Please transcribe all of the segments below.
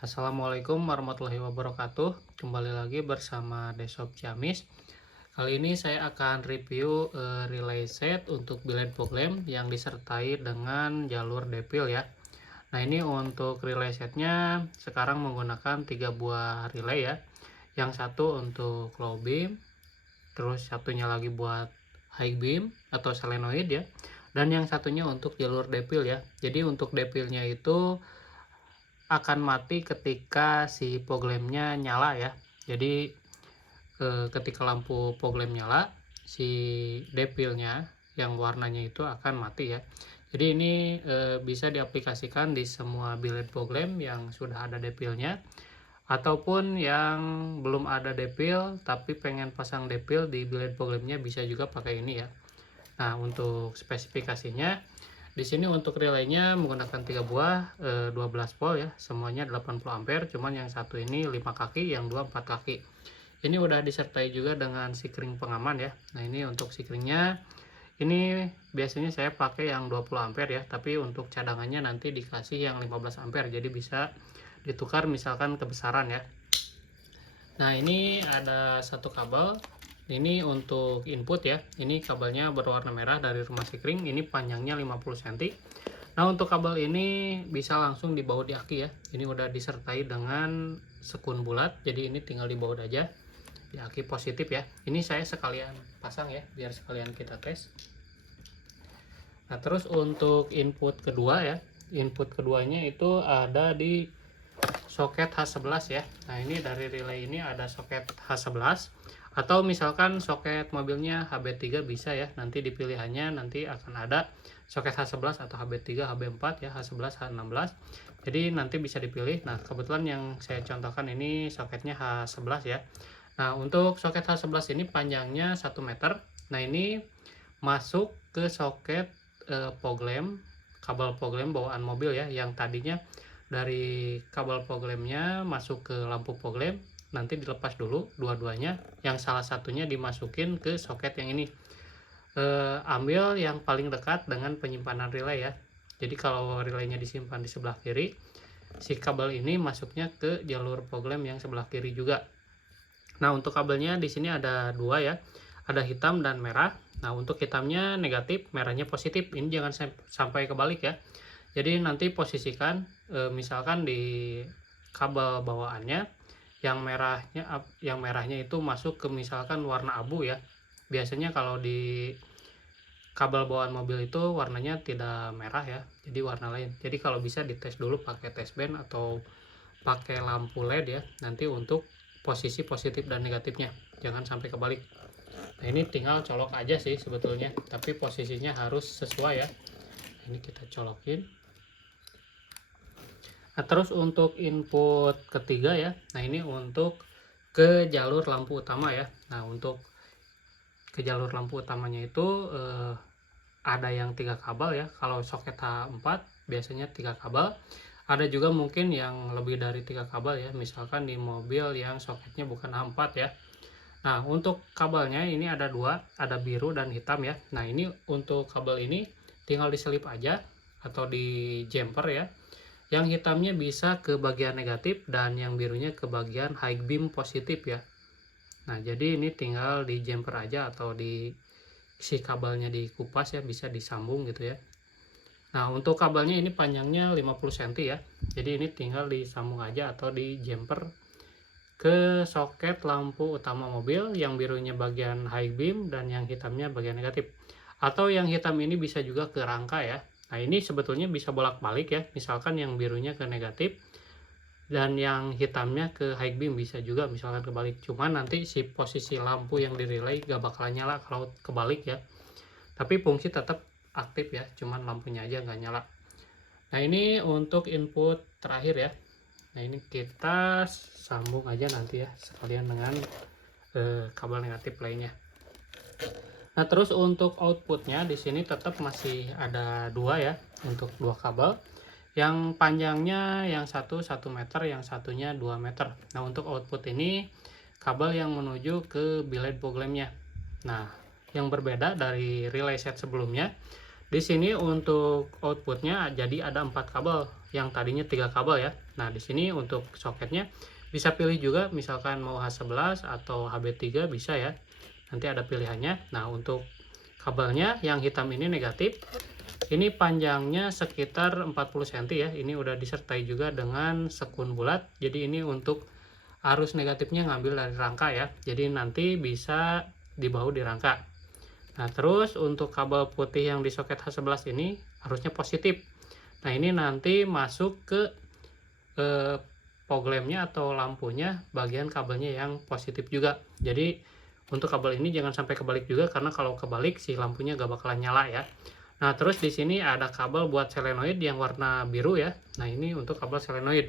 Assalamualaikum warahmatullahi wabarakatuh. Kembali lagi bersama Deshop Ciamis. Kali ini saya akan review relay set untuk biled problem yang disertai dengan jalur depil ya. Nah, ini untuk relay setnya sekarang menggunakan 3 buah relay ya. Yang satu untuk low beam, terus satunya lagi buat high beam atau solenoid ya. Dan yang satunya untuk jalur depil ya. Jadi untuk depilnya itu akan mati ketika si foglampnya nyala ya. Jadi ketika lampu foglamp nyala, si depilnya yang warnanya itu akan mati ya. Jadi ini bisa diaplikasikan di semua biled foglamp yang sudah ada depilnya, ataupun yang belum ada depil tapi pengen pasang depil di biled foglampnya, bisa juga pakai ini ya. Nah, untuk spesifikasinya di sini untuk relaynya menggunakan 3 buah 12 volt ya, semuanya 80 ampere, cuman yang satu ini 5 kaki, yang dua 4 kaki. Ini udah disertai juga dengan sikring pengaman ya. Nah, ini untuk sikringnya ini biasanya saya pakai yang 20 ampere ya, tapi untuk cadangannya nanti dikasih yang 15 ampere, jadi bisa ditukar misalkan kebesaran ya. Nah, ini ada satu kabel. Ini untuk input ya. Ini kabelnya berwarna merah dari rumah sikring. Ini panjangnya 50 cm. Nah, untuk kabel ini bisa langsung dibaut di aki ya. Ini udah disertai dengan sekun bulat. Jadi ini tinggal dibaut aja di aki positif ya. Ini saya sekalian pasang ya, biar sekalian kita tes. Nah, terus untuk input kedua ya. Input keduanya itu ada di soket H11 ya. Nah, ini dari relay ini ada soket H11, atau misalkan soket mobilnya HB3 bisa ya. Nanti di pilihannya nanti akan ada soket H11 atau HB3, HB4 ya, H11, H16. Jadi nanti bisa dipilih. Nah, kebetulan yang saya contohkan ini soketnya H11 ya. Nah, untuk soket H11 ini panjangnya 1 meter. Nah, ini masuk ke soket foglamp, kabel foglamp bawaan mobil ya, yang tadinya dari kabel foglampnya masuk ke lampu foglamp, nanti dilepas dulu dua-duanya, yang salah satunya dimasukin ke soket yang ini. Ambil yang paling dekat dengan penyimpanan relay ya. Jadi kalau relaynya disimpan di sebelah kiri, si kabel ini masuknya ke jalur foglamp yang sebelah kiri juga. Nah, untuk kabelnya di sini ada dua ya, ada hitam dan merah. Nah, untuk hitamnya negatif, merahnya positif. Ini jangan sampai kebalik ya. Jadi nanti posisikan misalkan di kabel bawaannya yang merahnya itu masuk ke misalkan warna abu ya. Biasanya kalau di kabel bawaan mobil itu warnanya tidak merah ya, jadi warna lain. Jadi kalau bisa dites dulu pakai tes band atau pakai lampu LED ya, nanti untuk posisi positif dan negatifnya, jangan sampai kebalik. Nah, ini tinggal colok aja sih sebetulnya, tapi posisinya harus sesuai ya. Ini kita colokin. Nah, terus untuk input ketiga ya, nah ini untuk ke jalur lampu utama ya. Nah, untuk ke jalur lampu utamanya itu ada yang 3 kabel ya. Kalau soket H4 biasanya 3 kabel. Ada juga mungkin yang lebih dari 3 kabel ya, misalkan di mobil yang soketnya bukan H4 ya. Nah, untuk kabelnya ini ada dua, ada biru dan hitam ya. Nah, ini untuk kabel ini tinggal diselip aja atau di jumper ya. Yang hitamnya bisa ke bagian negatif dan yang birunya ke bagian high beam positif ya. Nah, jadi ini tinggal di jumper aja atau di si kabelnya dikupas ya, bisa disambung gitu ya. Nah, untuk kabelnya ini panjangnya 50 cm ya. Jadi ini tinggal disambung aja atau di jumper ke soket lampu utama mobil, yang birunya bagian high beam dan yang hitamnya bagian negatif. Atau yang hitam ini bisa juga ke rangka ya. Nah, ini sebetulnya bisa bolak-balik ya. Misalkan yang birunya ke negatif dan yang hitamnya ke high beam, bisa juga misalkan kebalik. Cuman nanti si posisi lampu yang di relay gak bakalan nyala kalau kebalik ya. Tapi fungsi tetap aktif ya, cuman lampunya aja nggak nyala. Nah, ini untuk input terakhir ya. Nah, ini kita sambung aja nanti ya sekalian dengan kabel negatif lainnya. Nah, terus untuk outputnya di sini tetap masih ada dua ya, untuk dua kabel. Yang panjangnya yang satu 1 meter, yang satunya 2 meter. Nah, untuk output ini kabel yang menuju ke biled foglampnya. Nah, yang berbeda dari relay set sebelumnya, di sini untuk outputnya jadi ada 4 kabel. yang tadinya 3 kabel ya. Nah, di sini untuk soketnya bisa pilih juga, misalkan mau H11 atau HB3 bisa ya. Nanti ada pilihannya. Nah, untuk kabelnya yang hitam ini negatif. Ini panjangnya sekitar 40 cm ya. Ini udah disertai juga dengan sekun bulat. Jadi ini untuk arus negatifnya ngambil dari rangka ya. Jadi nanti bisa dibaut di rangka. Nah, terus untuk kabel putih yang di soket H11 ini harusnya positif. Nah, ini nanti masuk ke fog lampnya atau lampunya, bagian kabelnya yang positif juga. Jadi untuk kabel ini jangan sampai kebalik juga, karena kalau kebalik si lampunya gak bakalan nyala ya. Nah, terus di sini ada kabel buat solenoid yang warna biru ya. Nah, ini untuk kabel solenoid.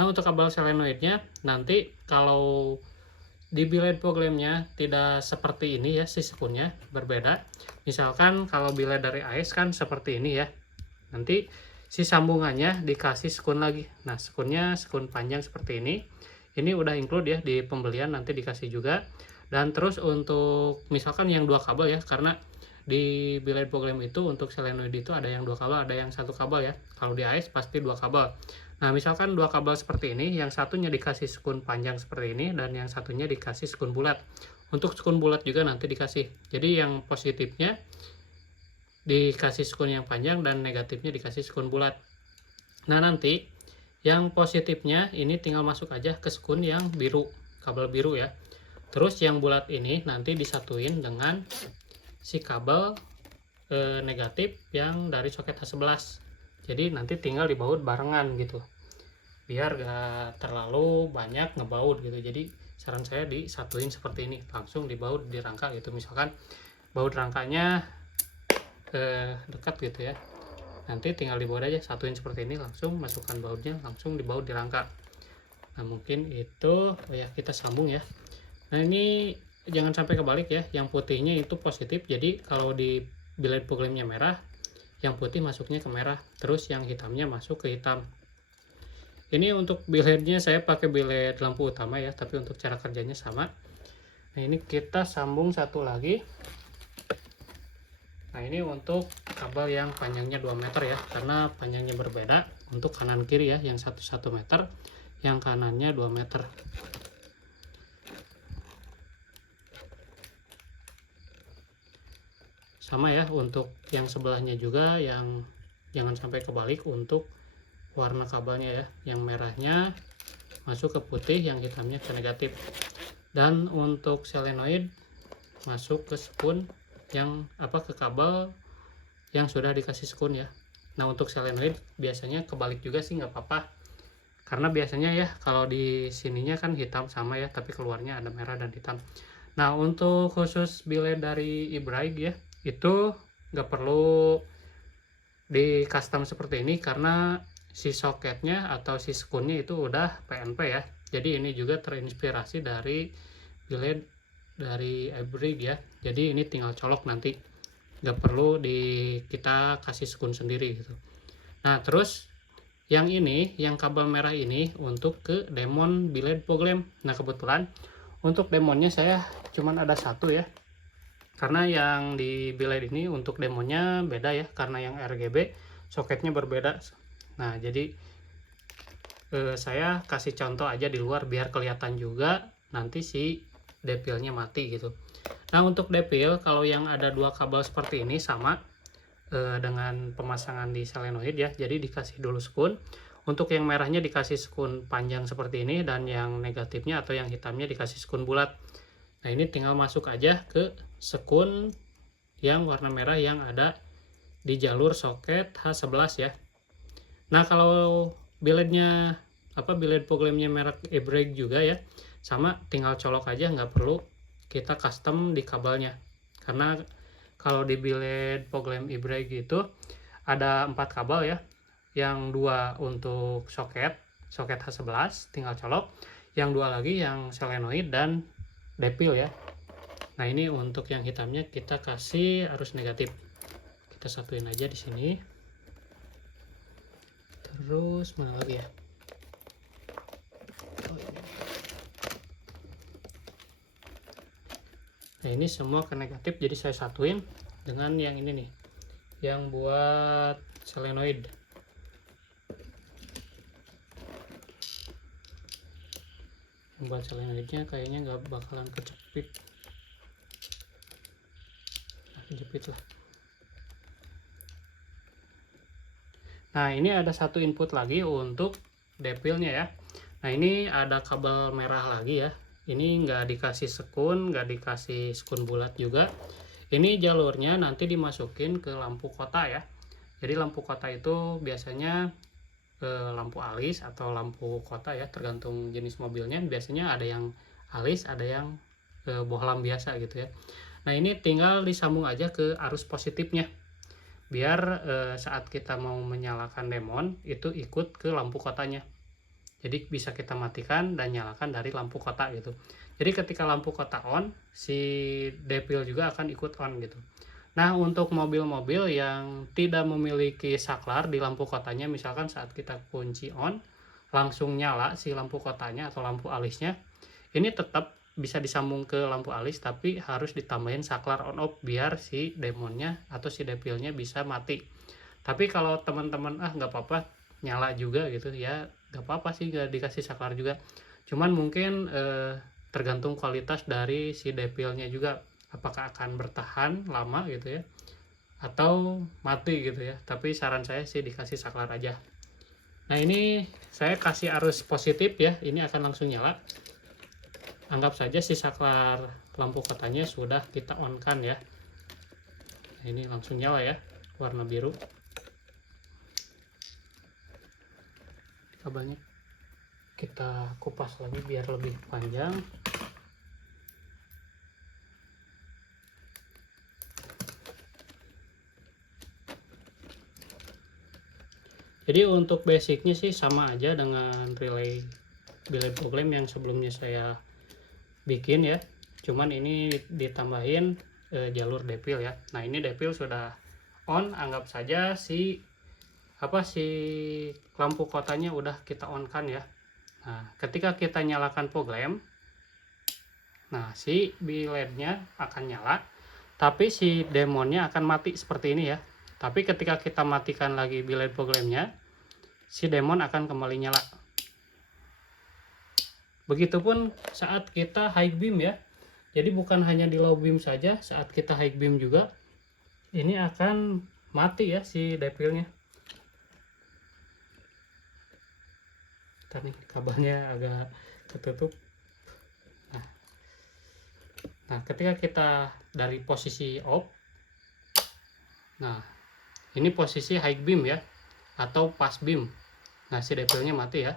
Nah, untuk kabel solenoidnya nanti kalau di biled fog lampnya tidak seperti ini ya, si sekunnya berbeda. Misalkan kalau biled dari AS kan seperti ini ya. Nanti si sambungannya dikasih sekun lagi. Nah, sekunnya sekun panjang seperti ini. Ini udah include ya di pembelian, nanti dikasih juga. Dan terus untuk misalkan yang 2 kabel ya, karena di biled fog lamp itu untuk solenoid itu ada yang 2 kabel, ada yang 1 kabel ya. Kalau di AS pasti 2 kabel. Nah, misalkan 2 kabel seperti ini, yang satunya dikasih sekun panjang seperti ini, dan yang satunya dikasih sekun bulat. Untuk sekun bulat juga nanti dikasih. Jadi yang positifnya dikasih sekun yang panjang dan negatifnya dikasih sekun bulat. Nah, nanti yang positifnya ini tinggal masuk aja ke sekun yang biru, kabel biru ya. Terus yang bulat ini nanti disatuin dengan si kabel negatif yang dari soket H11. Jadi nanti tinggal dibaut barengan gitu, biar gak terlalu banyak ngebaut gitu. Jadi saran saya disatuin seperti ini, langsung dibaut di rangka gitu. Misalkan baut rangkanya dekat gitu ya, nanti tinggal dibaut aja, satuin seperti ini, langsung masukkan bautnya, langsung dibaut di rangka. Nah, mungkin itu ya, kita sambung ya. Nah, ini jangan sampai kebalik ya, yang putihnya itu positif. Jadi kalau di biled fog lampnya merah, yang putih masuknya ke merah, terus yang hitamnya masuk ke hitam. Ini untuk bilednya saya pakai biled lampu utama ya, tapi untuk cara kerjanya sama. Nah, ini kita sambung satu lagi. Nah, ini untuk kabel yang panjangnya 2 meter ya, karena panjangnya berbeda. Untuk kanan kiri ya, yang 1 meter, yang kanannya 2 meter. Sama ya, untuk yang sebelahnya juga, yang jangan sampai kebalik untuk warna kabelnya ya, yang merahnya masuk ke putih, yang hitamnya ke negatif. Dan untuk solenoid masuk ke sekun yang ke kabel yang sudah dikasih sekun ya. Nah, untuk solenoid biasanya kebalik juga sih, nggak apa-apa, karena biasanya ya kalau di sininya kan hitam sama ya, tapi keluarnya ada merah dan hitam. Nah, untuk khusus biled dari iBrake ya, itu nggak perlu di custom seperti ini, karena si soketnya atau si sekunnya itu udah PNP ya. Jadi ini juga terinspirasi dari biled dari iBrake ya. Jadi ini tinggal colok, nanti nggak perlu kita kasih sekun sendiri gitu. Nah, terus yang ini, yang kabel merah ini untuk ke demon biled fog lamp. Nah, kebetulan untuk demonnya saya cuman ada 1 ya, karena yang di biled ini untuk demonnya beda ya, karena yang RGB soketnya berbeda. Nah, jadi saya kasih contoh aja di luar biar kelihatan juga nanti si depilnya mati gitu. Nah, untuk depil kalau yang ada 2 kabel seperti ini sama dengan pemasangan di solenoid ya. Jadi dikasih dulu sekun. Untuk yang merahnya dikasih sekun panjang seperti ini, dan yang negatifnya atau yang hitamnya dikasih sekun bulat. Nah, ini tinggal masuk aja ke sekun yang warna merah yang ada di jalur soket H11 ya. Nah, kalau bilednya biled fog lampnya merek iBrake juga ya, sama, tinggal colok aja, nggak perlu kita custom di kabelnya. Karena kalau di biled fog lamp iBrake itu ada 4 kabel ya, yang 2 untuk soket H11 tinggal colok, yang 2 lagi yang solenoid dan depil ya. Nah, ini untuk yang hitamnya kita kasih arus negatif, kita satuin aja di sini. Terus mana lagi ya? Nah, ini semua ke negatif, jadi saya satuin dengan yang ini nih, yang buat solenoid. Buat solenoidnya kayaknya nggak bakalan kejepit. Kejepit lah. Nah, ini ada satu input lagi untuk depilnya ya. Nah, ini ada kabel merah lagi ya. Ini nggak dikasih sekun, nggak dikasih sekun bulat juga. Ini jalurnya nanti dimasukin ke lampu kota ya. Jadi lampu kota itu biasanya lampu alis atau lampu kota ya, tergantung jenis mobilnya. Biasanya ada yang alis, ada yang bohlam biasa gitu ya. Nah, ini tinggal disambung aja ke arus positifnya, biar saat kita mau menyalakan demon itu ikut ke lampu kotanya. Jadi bisa kita matikan dan nyalakan dari lampu kota gitu. Jadi ketika lampu kota on, si depil juga akan ikut on gitu. Nah, untuk mobil-mobil yang tidak memiliki saklar di lampu kotanya, misalkan saat kita kunci on langsung nyala si lampu kotanya atau lampu alisnya, ini tetap bisa disambung ke lampu alis, tapi harus ditambahin saklar on off biar si demonnya atau si depilnya bisa mati. Tapi kalau teman-teman nggak apa-apa nyala juga gitu ya, nggak apa-apa sih nggak dikasih saklar juga. Cuman mungkin tergantung kualitas dari si depilnya juga, apakah akan bertahan lama gitu ya atau mati gitu ya. Tapi saran saya sih dikasih saklar aja. Nah, ini saya kasih arus positif ya, ini akan langsung nyala. Anggap saja si saklar lampu kotanya sudah kita on kan ya. Nah, ini langsung nyala ya, warna biru kabelnya. Kita kupas lagi biar lebih panjang. Jadi untuk basicnya sih sama aja dengan relay biled program yang sebelumnya saya bikin ya. Cuman ini ditambahin jalur depil ya. Nah, ini depil sudah on, anggap saja si lampu kotanya udah kita on kan ya. Nah, ketika kita nyalakan program, nah si bilednya akan nyala, tapi si demonnya akan mati seperti ini ya. Tapi ketika kita matikan lagi biled programnya, si demon akan kembali nyala. Begitupun saat kita high beam ya. Jadi bukan hanya di low beam saja, saat kita high beam juga ini akan mati ya si depilnya. Ntar nih kabelnya agak ketutup. Nah, ketika kita dari posisi off, nah ini posisi high beam ya atau pass beam. Nah, si depilnya mati ya.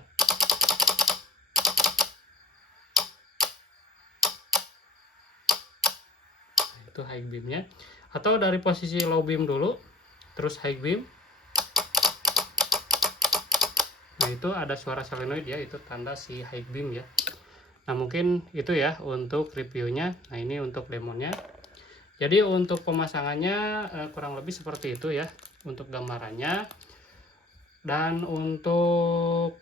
Nah, itu high beamnya. Atau dari posisi low beam dulu, terus high beam. Nah, itu ada suara solenoid ya, itu tanda si high beam ya. Nah, mungkin itu ya untuk reviewnya. Nah, ini untuk demonnya. Jadi untuk pemasangannya kurang lebih seperti itu ya untuk gambarannya. Dan untuk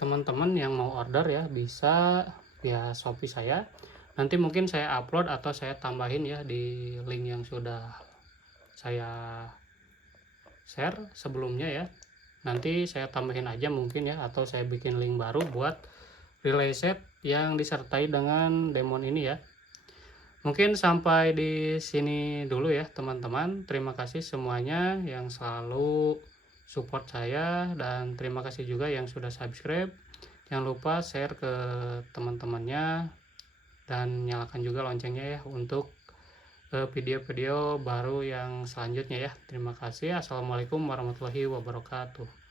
teman-teman yang mau order ya bisa via Shopee saya. Nanti mungkin saya upload atau saya tambahin ya di link yang sudah saya share sebelumnya ya. Nanti saya tambahin aja mungkin ya, atau saya bikin link baru buat relay set yang disertai dengan demon ini ya. Mungkin sampai di sini dulu ya teman-teman. Terima kasih semuanya yang selalu support saya, dan terima kasih juga yang sudah subscribe. Jangan lupa share ke teman-temannya dan nyalakan juga loncengnya ya untuk video-video baru yang selanjutnya ya. Terima kasih. Assalamualaikum warahmatullahi wabarakatuh.